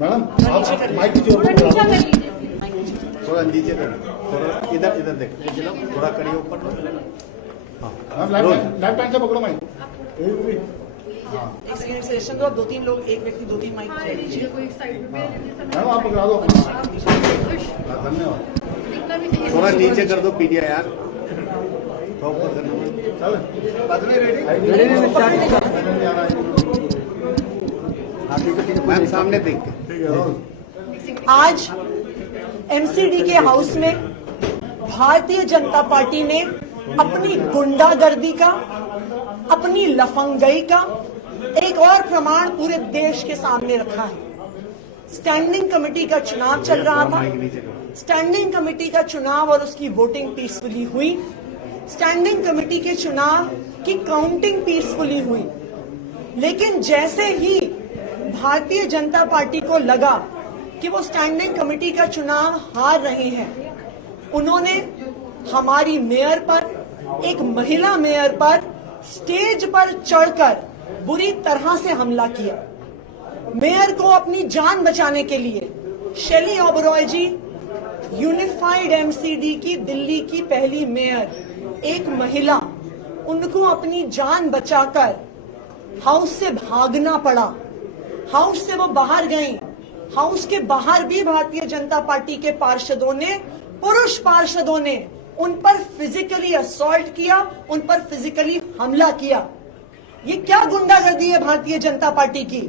Madam आप mic की जोर थोड़ा नीचे कर, थोड़ा इधर इधर देख, थोड़ा करिए ऊपर। हाँ लेफ्ट हैंड से पकड़ो माइक। एक सेकंड सेशन दो, 2-3 लोग, एक व्यक्ति 2-3 माइक मैडम आप पकड़ा दो। धन्यवाद। थोड़ा नीचे कर दो पीडिया यार, ऊपर करना। मैम सामने देख के। आज एमसीडी के हाउस में भारतीय जनता पार्टी ने अपनी गुंडागर्दी का, अपनी लफंगई का एक और प्रमाण पूरे देश के सामने रखा है। स्टैंडिंग कमेटी का चुनाव चल रहा था। स्टैंडिंग कमेटी का चुनाव और उसकी वोटिंग पीसफुली हुई। स्टैंडिंग कमेटी के चुनाव की काउंटिंग पीसफुली हुई। लेकिन जैसे ही भारतीय जनता पार्टी को लगा कि वो स्टैंडिंग कमेटी का चुनाव हार रहे हैं, उन्होंने हमारी मेयर पर, एक महिला मेयर पर स्टेज पर चढ़कर बुरी तरह से हमला किया। मेयर को अपनी जान बचाने के लिए शेली ओबरॉय जी, यूनिफाइड एमसीडी की दिल्ली की पहली मेयर, एक महिला, उनको अपनी जान बचाकर हाउस से भागना पड़ा। हाउस से वो बाहर गई। हाउस के बाहर भी भारतीय जनता पार्टी के पार्षदों ने, पुरुष पार्षदों ने उन पर फिजिकली असॉल्ट किया, उन पर फिजिकली हमला किया। ये क्या गुंडागर्दी है भारतीय जनता पार्टी की?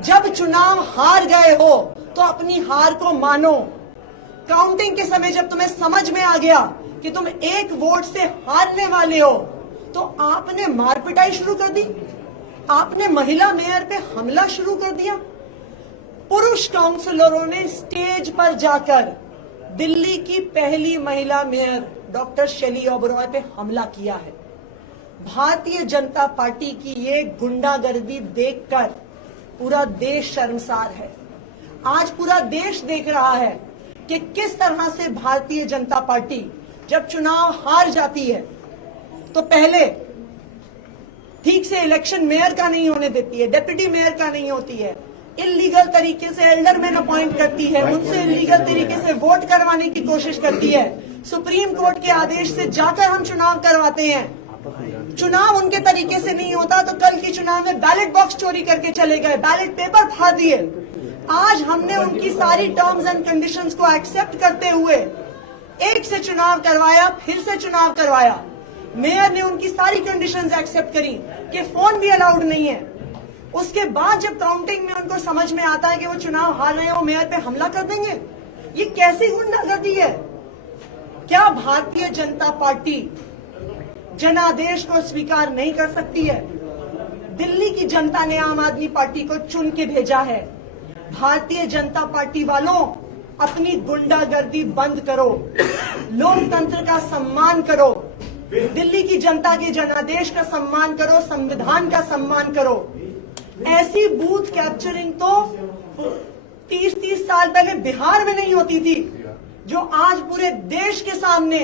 जब चुनाव हार गए हो तो अपनी हार को मानो। काउंटिंग के समय जब तुम्हें समझ में आ गया कि तुम एक वोट से हारने वाले हो, तो आपने मारपिटाई शुरू कर दी। आपने महिला मेयर पे हमला शुरू कर दिया। पुरुष काउंसलरों ने स्टेज पर जाकर दिल्ली की पहली महिला मेयर डॉक्टर शेली ओबरॉय पे हमला किया है। भारतीय जनता पार्टी की ये गुंडागर्दी देखकर पूरा देश शर्मसार है। आज पूरा देश देख रहा है कि किस तरह से भारतीय जनता पार्टी जब चुनाव हार जाती है तो पहले ठीक से इलेक्शन मेयर का नहीं होने देती है, डिप्टी मेयर का नहीं होती है, इलीगल तरीके से एल्डरमैन अपॉइंट करती है, उनसे इलीगल तरीके से वोट करवाने की कोशिश करती है। सुप्रीम कोर्ट के आदेश से जाकर हम चुनाव करवाते हैं। चुनाव उनके तरीके से नहीं होता तो कल के चुनाव में बैलेट बॉक्स चोरी करके चले गए, बैलेट पेपर फाड़ दिए। आज हमने उनकी सारी टर्म्स एंड कंडीशंस को एक्सेप्ट करते हुए एक से चुनाव करवाया, फिर से चुनाव करवाया। मेयर ने उनकी सारी कंडीशंस एक्सेप्ट करी कि फोन भी अलाउड नहीं है। उसके बाद जब काउंटिंग में उनको समझ में आता है कि वो चुनाव हार रहे हैं, वो मेयर पे हमला कर देंगे। ये कैसी गुंडागर्दी है? क्या भारतीय जनता पार्टी जनादेश को स्वीकार नहीं कर सकती है? दिल्ली की जनता ने आम आदमी पार्टी को चुन के भेजा है। भारतीय जनता पार्टी वालों, अपनी गुंडागर्दी बंद करो, लोकतंत्र का सम्मान करो, दिल्ली की जनता के जनादेश का सम्मान करो, संविधान का सम्मान करो। ऐसी बूथ कैप्चरिंग तो 30-30 साल पहले बिहार में नहीं होती थी, जो आज पूरे देश के सामने,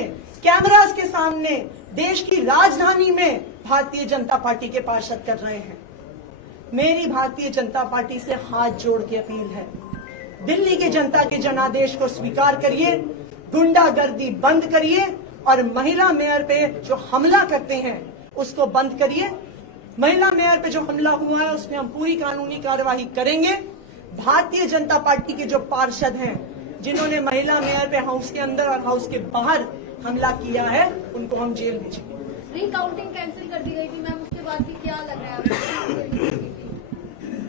कैमरास के सामने, देश की राजधानी में भारतीय जनता पार्टी के पार्षद कर रहे हैं। मेरी भारतीय जनता पार्टी से हाथ जोड़ के अपील है, दिल्ली के जनता के जनादेश को स्वीकार करिए, गुंडागर्दी बंद करिए और महिला मेयर पे जो हमला करते हैं उसको बंद करिए। महिला मेयर पे जो हमला हुआ है उसमें हम पूरी कानूनी कार्यवाही करेंगे। भारतीय जनता पार्टी के जो पार्षद हैं जिन्होंने महिला मेयर पे हाउस के अंदर और हाउस के बाहर हमला किया है, उनको हम जेल भेजेंगे। रिकाउंटिंग कैंसिल कर दी गई थी मैम, उसके बाद भी क्या लग रहा है?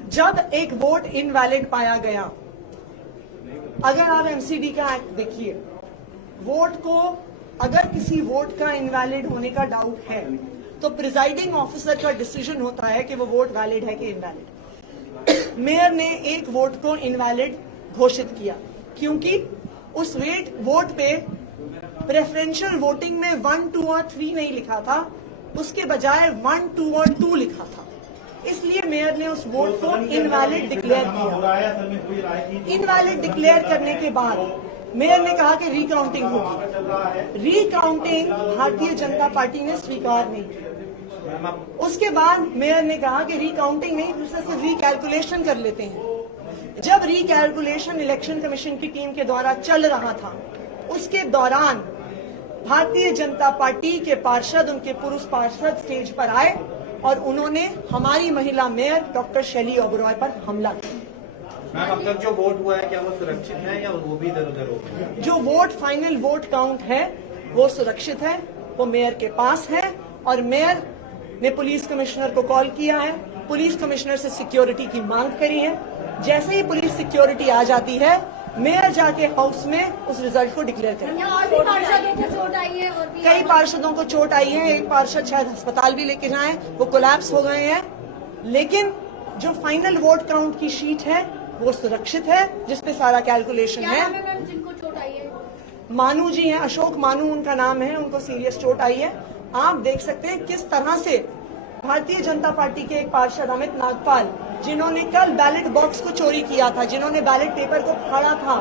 जब एक वोट इनवैलिड पाया गया, अगर आप एमसीडी का एक्ट देखिए, वोट को, अगर किसी वोट का इनवैलिड होने का डाउट है तो प्रिजाइडिंग ऑफिसर का डिसीजन होता है कि वो वोट वैलिड है कि इनवैलिड। मेयर ने एक वोट को इनवैलिड घोषित किया क्योंकि उस वोट पे प्रेफरेंशियल वोटिंग में 1, 2 और 3 नहीं लिखा था, उसके बजाय 1, 2 और 2 लिखा था। इसलिए मेयर ने उस वोट को इनवैलिड डिक्लेयर किया। इनवैलिड डिक्लेयर करने के बाद मेयर ने कहा कि रिकाउंटिंग होगी। रिकाउंटिंग भारतीय जनता पार्टी ने स्वीकार नहीं की। उसके बाद मेयर ने कहा कि रिकाउंटिंग नहीं, फिर से रिकैलकुलेशन कर लेते हैं। जब रिकैलकुलेशन इलेक्शन कमीशन की टीम के द्वारा चल रहा था, उसके दौरान भारतीय जनता पार्टी के पार्षद, उनके पुरुष पार्षद स्टेज पर आए और उन्होंने हमारी महिला मेयर डॉक्टर शैली ओबरॉय पर हमला किया। मैम, अब तक जो वोट हुआ है क्या वो सुरक्षित है या वो भी इधर उधर हो गया? जो वोट फाइनल वोट काउंट है वो सुरक्षित है, वो मेयर के पास है और मेयर ने पुलिस कमिश्नर को कॉल किया है, पुलिस कमिश्नर से सिक्योरिटी की मांग करी है। जैसे ही पुलिस सिक्योरिटी आ जाती है, मेयर जाके हाउस में उस रिजल्ट को डिक्लेयर करें। यहाँ और भी पार्षदों को चोट आई है और भी कई पार्षदों को चोट आई है, एक पार्षद शायद अस्पताल भी लेके जाए, वो कोलैप्स हो गए हैं, लेकिन जो फाइनल वोट काउंट की शीट है वो सुरक्षित है, जिसपे सारा कैलकुलेशन क्या है। नाम है मैम जिनको चोट आई है? मानू जी हैं, अशोक मानू उनका नाम है, उनको सीरियस चोट आई है। आप देख सकते हैं किस तरह से भारतीय जनता पार्टी के एक पार्षद अमित नागपाल, जिन्होंने कल बैलेट बॉक्स को चोरी किया था, जिन्होंने बैलेट पेपर को फाड़ा था,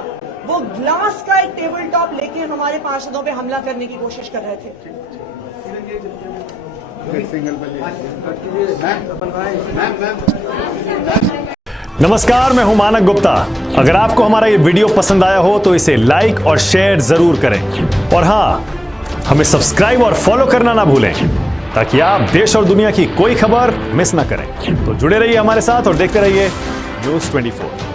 वो ग्लास का एक टेबल टॉप लेके हमारे पार्षदों पे हमला करने की कोशिश कर रहे थे। नमस्कार, मैं हूं मानक गुप्ता। अगर आपको हमारा ये वीडियो पसंद आया हो तो इसे लाइक और शेयर जरूर करें और हां, हमें सब्सक्राइब और फॉलो करना ना भूलें ताकि आप देश और दुनिया की कोई खबर मिस ना करें। तो जुड़े रहिए हमारे साथ और देखते रहिए न्यूज़ 24।